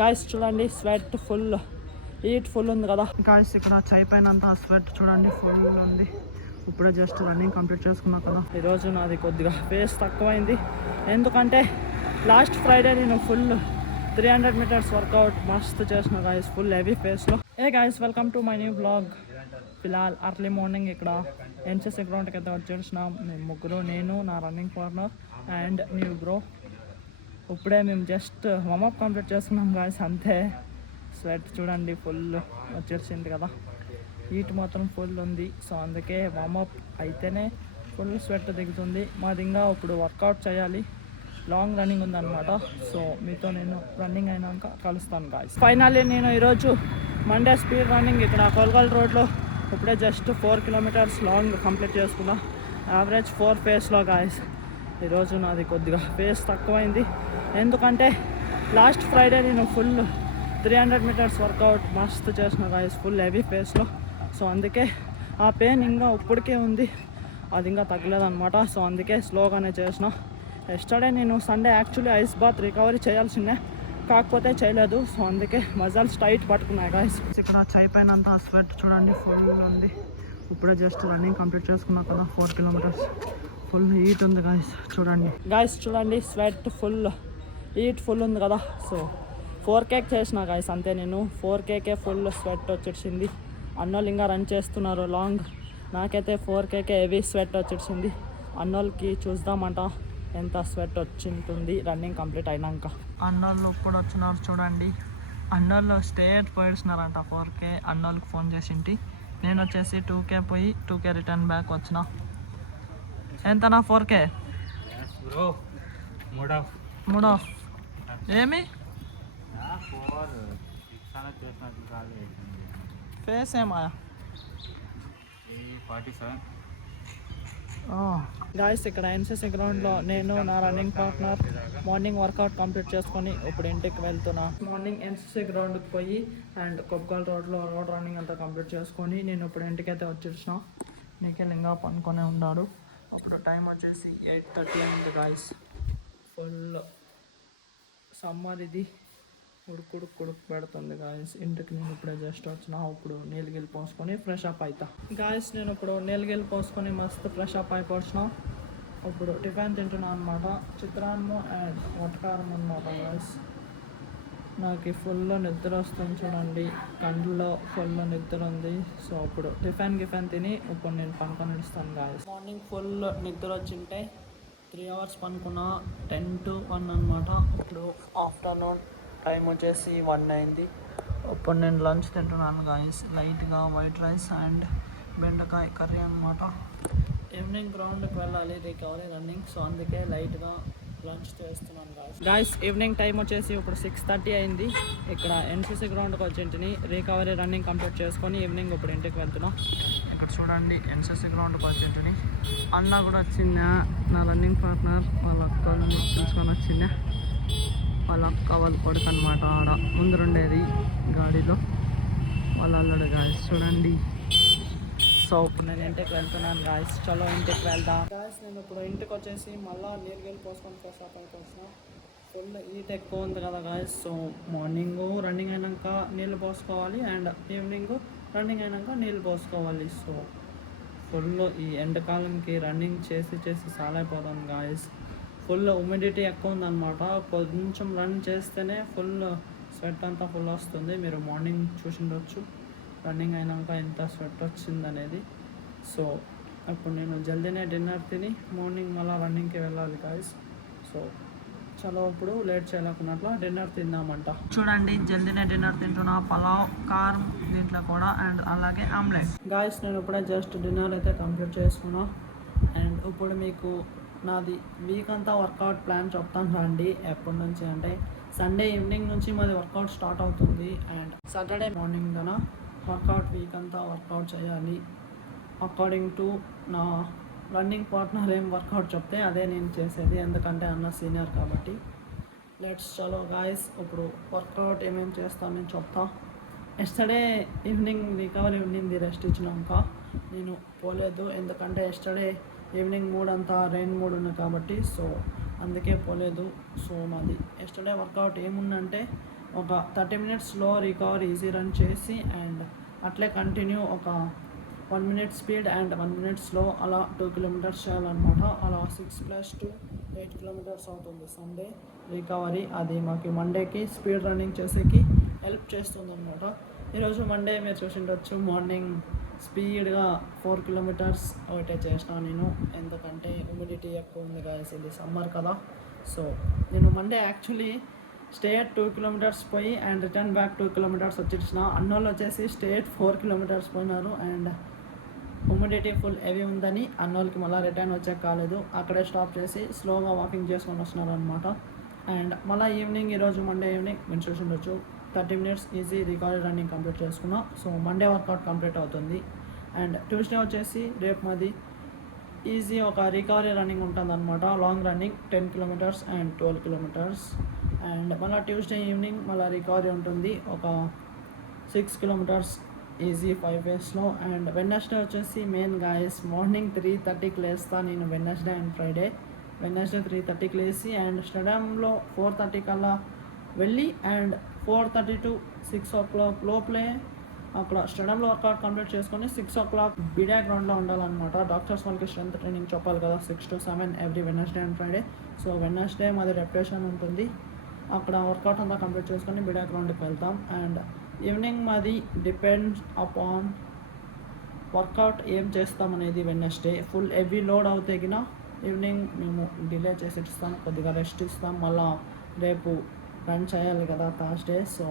Guys చూడండి sweat full heat full ఉంది కదా గాయస్. ఇక్కడ చై పైన అంతా స్వెట్ చూడండి ఫుల్ ఉంది. ఇప్పుడే జస్ట్ రన్నింగ్ కంప్లీట్ చేసుకున్నా కదా. ఈరోజు నాది కొద్దిగా ఫేస్ తక్కువైంది, ఎందుకంటే లాస్ట్ ఫ్రైడే నేను ఫుల్ 300 మీటర్స్ వర్కౌట్ మస్తు చేసిన గాయస్, ఫుల్ హెవీ ఫేస్లో. Guys welcome to my new blog. ఫిలాల్ అర్లీ మార్నింగ్ ఇక్కడ ఎన్సీసీ గ్రౌండ్కి అయితే వచ్చేసినాం మేము ముగ్గురు, నేను నా running partner and new bro. ఇప్పుడే మేము జస్ట్ వార్మప్ కంప్లీట్ చేసుకున్నాం గాయస్, అంతే. స్వెట్ చూడండి ఫుల్ వచ్చేసింది కదా, హీట్ మాత్రం ఫుల్ ఉంది. సో అందుకే వార్మప్ అయితేనే ఫుల్ స్వెట్ దిగుతుంది. మాది ఇంకా ఇప్పుడు వర్కౌట్ చేయాలి, లాంగ్ రన్నింగ్ ఉందన్నమాట. సో మీతో నేను రన్నింగ్ అయినాక కలుస్తాను గాయస్. ఫైనల్లీ నేను ఈరోజు మండే స్పీడ్ రన్నింగ్ ఇక్కడ కోల్గల్ రోడ్లో ఇప్పుడే జస్ట్ 4 కిలోమీటర్స్ లాంగ్ కంప్లీట్ చేసుకున్నా, యావరేజ్ 4 ఫేస్లో గాయస్. ఈరోజు నాది కొద్దిగా ఫేస్ తక్కువైంది, ఎందుకంటే లాస్ట్ ఫ్రైడే నేను ఫుల్ 300 మీటర్స్ వర్కౌట్ మస్తు చేసిన గాయస్, ఫుల్ హెవీ ఫేస్లో. సో అందుకే ఆ పెయిన్ ఇంకా ఇప్పటికే ఉంది, అది ఇంకా తగ్గలేదన్నమాట. సో అందుకే స్లోగానే చేసిన. ఎస్టర్డే నేను Sunday actually ice bath recovery చేయాల్సిందే, కాకపోతే చేయలేదు. సో అందుకే మజల్స్ టైట్ పట్టుకున్నాయి గాయస్. ఇక్కడ చై పైన అంతా స్వెట్ చూడండి ఫుల్ ఉంది. ఇప్పుడే జస్ట్ రన్నింగ్ కంప్లీట్ చేసుకున్నా కదా, 4 కిలోమీటర్స్. ఫుల్ హీట్ ఉంది గాయస్ చూడండి. గాయస్ చూడండి స్వెట్ ఫుల్ హీట్ ఫుల్ ఉంది కదా. సో 4K చేసిన గాయస్, అంతే. నేను 4Kకే ఫుల్ స్వెట్ వచ్చేసింది. అన్నోళ్ళు ఇంకా రన్ చేస్తున్నారు లాంగ్, నాకైతే 4Kకే హెవీ స్వెట్ వచ్చేసింది. అన్నోళ్ళకి చూద్దామంట ఎంత స్వెట్ వచ్చింటుంది రన్నింగ్ కంప్లీట్ అయినాక. అన్నోళ్ళు ఇప్పుడు వచ్చినారు చూడండి. అన్నోళ్ళు స్టేట్ పోయిస్తున్నారంట 4K. అన్నోళ్ళకి ఫోన్ చేసింటి, నేను వచ్చేసి 2K పోయి 2K రిటర్న్ బ్యాక్ వచ్చిన. ఎంతనా 4K? మూడ్ ఆఫ్ ఏమి ఫేస్ ఏమా గాయస్. ఇక్కడ ఎన్సీసీ గ్రౌండ్లో నేను నా running partner morning workout complete చేసుకొని ఇప్పుడు ఇంటికి వెళ్తున్నా. మార్నింగ్ ఎన్సీసీ గ్రౌండ్కి పోయి అండ్ కొబ్బల్ రోడ్లో రోడ్ రన్నింగ్ అంతా కంప్లీట్ చేసుకొని నేను ఇప్పుడు ఇంటికి అయితే వచ్చేసిన. నిఖిల్ ఇంకా పనుకొనే ఉన్నాడు. అప్పుడు టైం వచ్చేసి 8:30 అయింది గాయస్. ఫుల్ సమ్మర్ ఇది, ఉడుకు పెడుతుంది గాయస్. ఇంటికి నేను ఇప్పుడే జస్ట్ వచ్చిన. ఇప్పుడు నీళ్ళు పోసుకొని ఫ్రెష్ అప్ అవుతా గాయస్. నేను ఇప్పుడు నీళ్ళు పోసుకొని మస్తు ఫ్రెష్ అప్ అయిపోవచ్చిన. ఇప్పుడు టిఫిన్ తింటున్నా అనమాట, చిత్రాన్నము అండ్ వటకారం అనమాట గాయస్. నాకు ఫుల్ నిద్ర వస్తుంది చూడండి, కండ్లో ఫుల్ నిద్ర ఉంది. సో ఇప్పుడు టిఫిన్ తిని ఇప్పుడు నేను పనుకొని ఇస్తాను గాయస్. మార్నింగ్ ఫుల్ నిద్ర వచ్చింటే 3 అవర్స్ పనుకున్నా, 10 to 1 అనమాట. ఇప్పుడు ఆఫ్టర్నూన్ టైం వచ్చేసి 1 అయింది. ఇప్పుడు నేను లంచ్ తింటున్నాను గాయస్. లైట్గా వైట్ రైస్ అండ్ బెండకాయ కర్రీ అనమాట. ఈవినింగ్ గ్రౌండ్కి వెళ్ళాలి రికవరీ రన్నింగ్, సో అందుకే లైట్గా లంచ్ చేస్తున్నాను గాయస్. ఈవినింగ్ టైం వచ్చేసి ఇప్పుడు 6:30 అయింది. ఇక్కడ ఎన్సీసీ గ్రౌండ్కి వచ్చింటిని రికవరీ రన్నింగ్ కంప్లీట్ చేసుకొని ఈవినింగ్ ఇప్పుడు ఇంటికి వెళ్తున్నా. ఇక్కడ చూడండి ఎన్సీసీ గ్రౌండ్కి వచ్చింటిని. అన్న కూడా వచ్చిందా, నా రన్నింగ్ పార్ట్నర్ వాళ్ళ అక్కని పిలుచుకొని వచ్చిందా. వాళ్ళ అక్క వాళ్ళ కొడుకు అనమాట, ఆడ ముందరుండేది గాడిలో వాళ్ళ అల్లుడు గాయస్ చూడండి. సో నేను ఇంటికి వెళ్తున్నాను గాయస్, చలో ఇంటికి వెళ్దాం గాయస్. నేను ఇప్పుడు ఇంటికి వచ్చేసి మళ్ళీ నీళ్ళు పోసుకొని ఫ్రెష్ అప్ అయిపోతున్నా. ఫుల్ హీట్ ఎక్కువ ఉంది కదా గాయస్. సో మార్నింగ్ రన్నింగ్ అయినాక నీళ్ళు పోసుకోవాలి అండ్ ఈవినింగ్ రన్నింగ్ అయినాక నీళ్ళు పోసుకోవాలి. సో ఫుల్ ఈ ఎండాకాలంకి రన్నింగ్ చేసి చాలా అయిపోతుంది గాయస్. ఫుల్ హ్యూమిడిటీ ఎక్కువ ఉందన్నమాట. కొంచెం రన్ చేస్తేనే ఫుల్ స్వెట్ అంతా ఫుల్ వస్తుంది. మీరు మార్నింగ్ చూసిండొచ్చు రన్నింగ్ అయినాక ఎంత స్వెట్ వచ్చిందనేది. సో ఇప్పుడు నేను జల్దీనే డిన్నర్ తిని మార్నింగ్ మళ్ళీ రన్నింగ్కి వెళ్ళాలి గాయస్. సో చలో ఇప్పుడు లేట్ చేయలేకున్నట్లు డిన్నర్ తిందామంట. చూడండి జల్దీనే డిన్నర్ తింటున్నా, పలావ్ కారం దీంట్లో కూడా అండ్ అలాగే ఆమ్లెట్ గాయస్. నేను ఇప్పుడే జస్ట్ డిన్నర్ అయితే కంప్లీట్ చేసుకున్నా. అండ్ ఇప్పుడు మీకు నాది వీక్ అంతా వర్కౌట్ ప్లాన్ చెప్తాను రండి. ఎప్పటి నుంచి అంటే సండే ఈవినింగ్ నుంచి మాది వర్కౌట్ స్టార్ట్ అవుతుంది అండ్ సాటర్డే మార్నింగ్ కన్నా వర్కౌట్ వీక్ అంతా వర్కౌట్ చేయాలి. అకార్డింగ్ టు నా రన్నింగ్ పార్ట్నర్ ఏం వర్కౌట్ చెప్తే అదే నేను చేసేది, ఎందుకంటే అన్న సీనియర్ కాబట్టి. లెట్స్ చలో గాయస్, ఇప్పుడు వర్కౌట్ ఏమేమి చేస్తామని చెప్తా. ఎస్టర్డే ఈవినింగ్ రికవరీ ఉండింది, రెస్ట్ ఇచ్చినాక నేను పోలేదు, ఎందుకంటే ఎస్టర్డే ఈవినింగ్ మూడ్ అంతా రెయిన్ మూడ్ ఉంది కాబట్టి. సో అందుకే పోలేదు. సో మాది ఎస్టర్డే వర్కౌట్ ఏముందంటే ఒక 30 మినిట్స్లో రికవర్ ఈజీ రన్ చేసి అండ్ అట్లే కంటిన్యూ ఒక 1 minute speed and 1 minute slow అలా 2 కిలోమీటర్స్ చేయాలన్నమాట. అలా 6+2 8 కిలోమీటర్స్ అవుతుంది సండే రికవరీ. అది మాకు మండేకి స్పీడ్ రన్నింగ్ చేసేకి హెల్ప్ చేస్తుంది అనమాట. ఈరోజు మండే మీరు చూసిండొచ్చు, మార్నింగ్ స్పీడ్గా 4 కిలోమీటర్స్ ఒకటే చేసిన నేను, ఎందుకంటే హ్యూమిడిటీ ఎక్కువ ఉంది గాయస్, ఇది సమ్మర్ కదా. సో నేను మండే యాక్చువల్లీ స్టేట్ 2 కిలోమీటర్స్ పోయి అండ్ రిటర్న్ బ్యాక్ 2 కిలోమీటర్స్ వచ్చేసిన. అన్నోళ్ళు వచ్చేసి స్టేట్ 4 కిలోమీటర్స్ పోయినారు అండ్ హ్యూమిడిటీ ఫుల్ హెవీ ఉందని అన్నోళ్ళకి మళ్ళీ రిటర్న్ వచ్చాక కాలేదు, అక్కడే స్టాప్ చేసి స్లోగా వాకింగ్ చేసుకొని వస్తున్నారు అనమాట. అండ్ మళ్ళీ ఈవినింగ్, ఈరోజు మండే ఈవినింగ్ మీరు చూసిండొచ్చు, 30 minutes easy record running complete చేసుకున్నాం. సో మండే వర్కౌట్ కంప్లీట్ అవుతుంది. అండ్ ట్యూస్డే వచ్చేసి రేపు మాది ఈజీ ఒక రికవరీ రన్నింగ్ ఉంటుంది అనమాట, long running 10 kilometres and 12 kilometres. And మళ్ళీ ట్యూస్డే ఈవినింగ్ మళ్ళీ రికవరీ ఉంటుంది ఒక 6 కిలోమీటర్స్ ఈజీ 5 డేస్లో. అండ్ వెడ్నెస్డే వచ్చేసి మెయిన్ గాయస్, మార్నింగ్ 3:30కి లేస్తా నేను వెడ్నెస్డే అండ్ ఫ్రైడే. వెడ్నెస్డే 3:30కి లేసి అండ్ స్టేడియంలో 4:30 కల్లా వెళ్ళి అండ్ 4:30 to 6 o'clock లోపలే అక్కడ స్టేడియంలో వర్కౌట్ కంప్లీట్ చేసుకొని 6 o'clock బిడా గ్రౌండ్లో ఉండాలన్నమాట. డాక్టర్స్ వాళ్ళకి స్ట్రెంత్ ట్రైనింగ్ చెప్పాలి కదా, 6 to 7 every Wednesday and Friday. So Wednesday మాది రెప్యుటేషన్ ఉంటుంది, అక్కడ వర్కౌట్ అంతా కంప్లీట్ చేసుకొని బిడా గ్రౌండ్కి వెళ్తాం. అండ్ ఈవినింగ్ మాది డిపెండ్స్ అపాన్ వర్కౌట్ ఏం చేస్తాం అనేది. వెడ్నెస్డే ఫుల్ హెవీ లోడ్ అవుతే గిన ఈవినింగ్ మేము డిలే చేసి ఇస్తాం, కొద్దిగా రెస్ట్ ఇస్తాం, మళ్ళీ రేపు రన్ చేయాలి కదా థర్స్డే. సో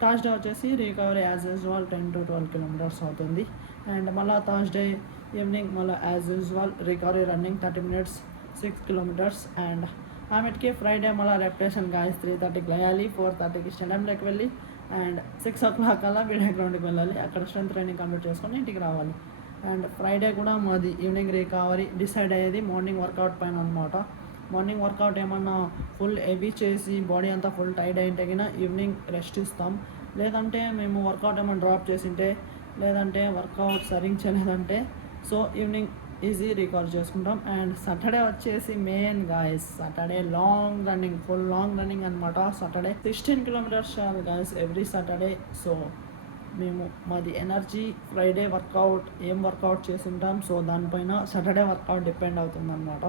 థర్స్డే వచ్చేసి recovery as usual 10 to 12 kilometres అవుతుంది. అండ్ మళ్ళీ థర్స్డే ఈవినింగ్ మళ్ళీ as usual recovery running 30 minutes 6 kilometres. And ఆమెకి ఫ్రైడే మళ్ళీ రెప్యుటేషన్ గాయస్, 3:30కి లేయాలి, 4:30కి స్టేడియంలోకి వెళ్ళి అండ్ 6 o'clock కల్లా బిడా గ్రౌండ్కి వెళ్ళాలి, అక్కడ స్ట్రెంత్ ట్రైనింగ్ కంప్లీట్ చేసుకొని ఇంటికి రావాలి. అండ్ ఫ్రైడే కూడా మాది ఈవినింగ్ రికవరీ డిసైడ్ అయ్యేది మార్నింగ్ వర్కౌట్ పైన అనమాట. మార్నింగ్ వర్కౌట్ ఏమన్నా ఫుల్ హెవీ చేసి బాడీ అంతా ఫుల్ టైట్ అయింటే కినా ఈవినింగ్ రెస్ట్ ఇస్తాం, లేదంటే మేము వర్కౌట్ ఏమైనా డ్రాప్ చేసింటే, లేదంటే వర్కౌట్ సరిగ్గా చేయలేదంటే సో ఈవినింగ్ ఈజీ రికవర్ చేసుకుంటాం. అండ్ సాటర్డే వచ్చేసి main guys, Saturday long running, full long running అనమాట. సాటర్డే 16 కిలోమీటర్స్ చేయాలి గాయస్ ఎవ్రీ సాటర్డే. సో మేము మాది ఎనర్జీ ఫ్రైడే వర్కౌట్ ఏం వర్కౌట్ చేసింటాం, సో దానిపైన సాటర్డే వర్కౌట్ డిపెండ్ అవుతుంది అనమాట.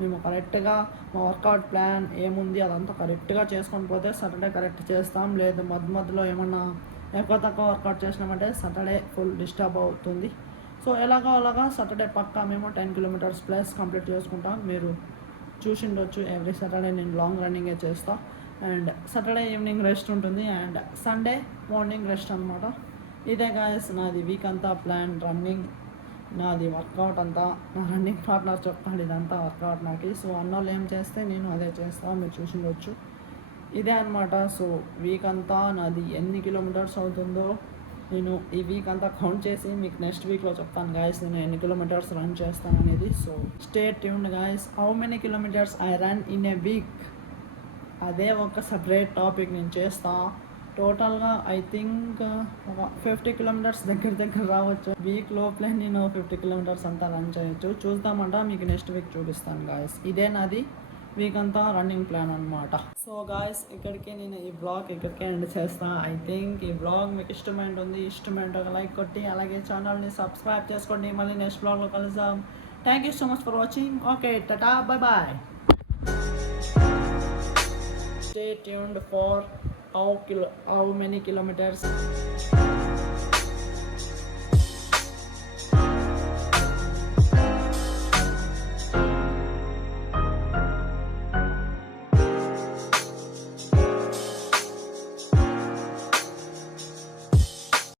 మేము కరెక్ట్గా మా వర్కౌట్ ప్లాన్ ఏముంది అదంతా కరెక్ట్గా చేసుకొని పోతే సాటర్డే కరెక్ట్ చేస్తాం, లేదు మధ్యలో ఏమన్నా ఎక్కువ తక్కువ వర్కౌట్ చేసినామంటే సాటర్డే ఫుల్ డిస్టర్బ్ అవుతుంది. సో ఎలాగో అలాగా సాటర్డే పక్కా మేము 10 కిలోమీటర్స్ ప్లస్ కంప్లీట్ చేసుకుంటాం. మీరు చూసిండొచ్చు ఎవ్రీ సాటర్డే నేను లాంగ్ రన్నింగే చేస్తా. అండ్ సాటర్డే ఈవినింగ్ రెస్ట్ ఉంటుంది అండ్ సండే మార్నింగ్ రెస్ట్ అనమాట. ఇదే గాయస్ నాది వీక్ అంతా ప్లాన్ రన్నింగ్, నాది వర్కౌట్ అంతా. నా రన్నింగ్ పార్ట్నర్ చెప్పాలి ఇదంతా వర్కౌట్ నాకు. సో అన్నోళ్ళు ఏం చేస్తే నేను అదే చేస్తాను, మీరు చూసిండొచ్చు. ఇదే అనమాట. సో వీక్ అంతా నాది ఎన్ని కిలోమీటర్స్ అవుతుందో నేను ఈ వీక్ అంతా కౌంట్ చేసి మీకు నెక్స్ట్ వీక్లో చెప్తాను గాయస్ నేను ఎన్ని కిలోమీటర్స్ రన్ చేస్తాను అనేది. So stay tuned guys. How many kilometres I run in a week, అదే ఒక సపరేట్ టాపిక్ నేను చేస్తా. టోటల్గా ఐ థింక్ ఒక 50 కిలోమీటర్స్ దగ్గర రావచ్చు. వీక్ లోపలే నేను 50 కిలోమీటర్స్ అంతా రన్ చేయొచ్చు. చూద్దామంట, మీకు నెక్స్ట్ వీక్ చూపిస్తాను గాయస్. ఇదే నాది వీక్ అంతా రన్నింగ్ ప్లాన్ అనమాట. సో గాయస్ ఇక్కడికి నేను ఈ బ్లాగ్ ఇక్కడికే ఎండ్ చేస్తాను. ఐ థింక్ ఈ బ్లాగ్ మీకు ఇష్టమైంటే ఒక లైక్ కొట్టి అలాగే ఛానల్ని సబ్స్క్రైబ్ చేసుకోండి. మళ్ళీ నెక్స్ట్ బ్లాగ్లో కలుద్దాం. Thank you so much for watching. Okay, tata, bye. Stay tuned for how many kilometers